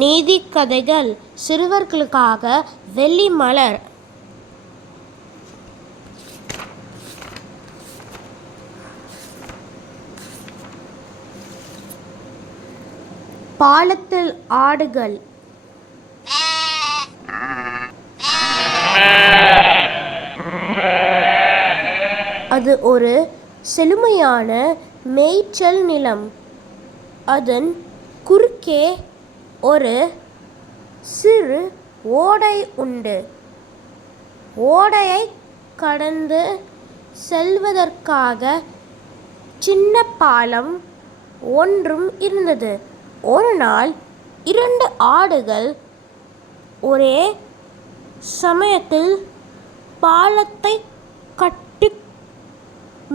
நீதி கதைகள் சிறுவர்களுக்காக வெள்ளி மலர். பாலத்தில் ஆடுகள். அது ஒரு செழுமையான மேய்ச்சல் நிலம். அதன் குறுக்கே ஒரு சிறு ஓடை உண்டு. ஓடையை கடந்து செல்வதற்காக சின்ன பாலம் ஒன்றும் இருந்தது. ஒரு நாள் 2 ஆடுகள் ஒரே சமயத்தில் பாலத்தை கட்ட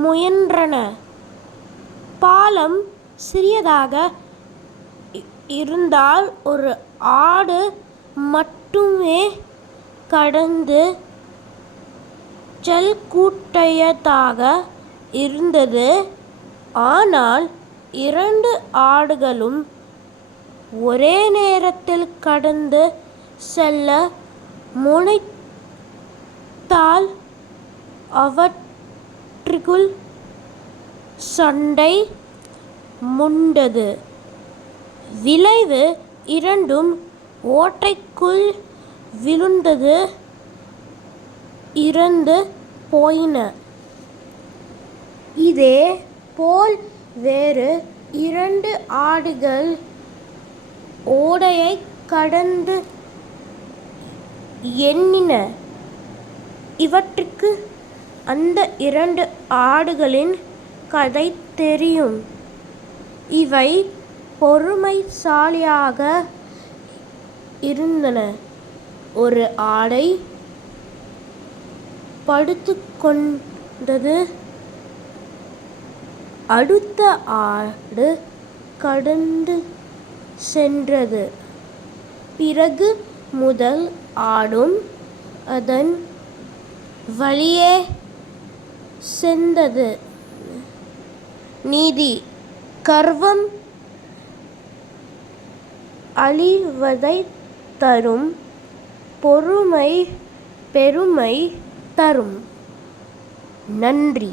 முயன்றன. பாலம் சிறியதாக இருந்தால் ஒரு ஆடு மட்டுமே கடந்து செல்லக்கூடியதாக இருந்தது. ஆனால் 2 ஆடுகளும் ஒரே நேரத்தில் கடந்து செல்ல முனைந்தால் அவற்றுக்குள் சண்டை மூண்டது. விளைவு 2ம் ஓட்டைக்குள் விழுந்து இறந்து போயின. இதே போல் வேறு 2 ஆடுகள் ஓடையை கடந்து எண்ணின. இவற்றுக்கு அந்த 2 ஆடுகளின் கதை தெரியும். இவை பொறுமைசாலியாக இருந்தன. ஒரு ஆடை படுத்துக்கொண்டது. அடுத்த ஆடு கடந்து சென்றது. பிறகு முதல் ஆடும் அதன் வழியே சென்றது. நீதி: கர்வம் அழிவதைத் தரும், பொறுமை பெருமை தரும். நன்றி.